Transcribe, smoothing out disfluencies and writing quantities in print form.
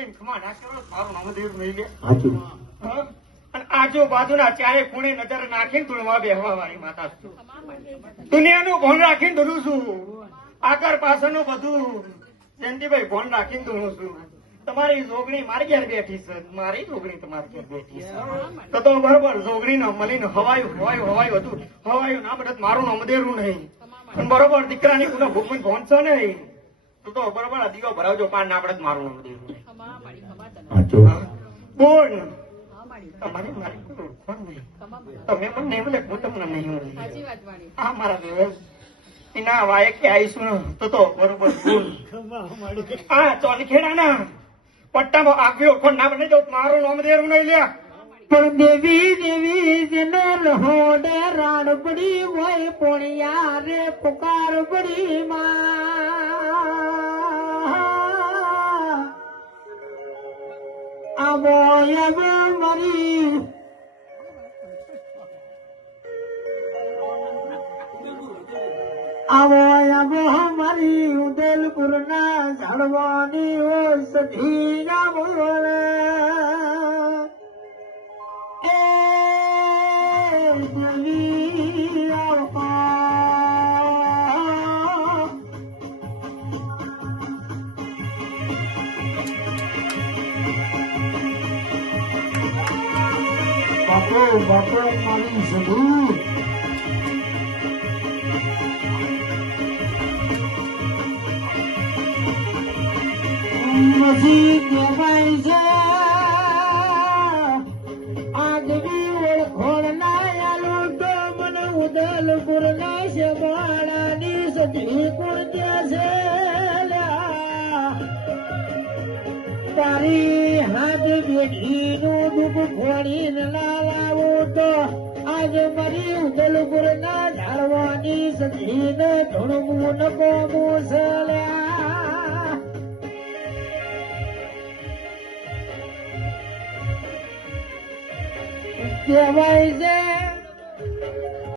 લઈને ખમા નાખ્યો મારું નામ દેવ નહીં લે સાચું. હા? અને આજુબાજુના ચારે ખૂણે નજર નાખીને તુણવા બેહવા વાળી માતા છું. દુનિયાનું ભણ રાખીને ધરું છું. આગળ પાછળનું બધું જયંતિભાઈ ભણ રાખીને ધરું છું. તમારી જોગણી મારી ઘેર બેઠી છે, મારી જોગણી તમારી ઘેર બેઠી છે. તો બરોબર જોગણી ને મળીને હવાયું હતું. હવાયું ના બધે મારું નામ દેરું નહીં. અને બરોબર દીકરાની કોને ભૂખ ભોન છે નહીં. તો બરોબર આ દીવો ભરાવજો પાન ના પડે મારું નામ દેરું નહીં. સાચું. બોલ તમારી મારી કોઈ ઓળખાણ નહીં. તમે પણ નહીં બોલે હું તમને નહીં બોલે. આ મારા દેવ એના વાયે કે આવીશું ને તો બરોબર બોલ. હા ચોલખેડા ના પટ્ટામાં આગવી ઓળખાણ ના બને તો મારું નામ દેરું નહીં લે. પણ દેવી દેવી જેને લહોડે રાણ પડી હોય પોણિયા રે પુકાર પડી માં આવો એવો મરી આવો એવો મારી ઉદલપુર ના ઝાડવાની હોય સધી ના બોલે બાપો બાપો મારી સદુ. મજી કહેવાય છે આગવી ઓળખોળ નાયાલું તો મને ઉદલપુર ના શેવાળાની સધી કોણ કે છે તારી હાથ બેઠીનું દુઃખ ખોડીને ના લાવું તો આજે મારી ઉદલપુર ના ઝાડવાની સધીને ધૂણવું ન કોમું છે કહેવાય છે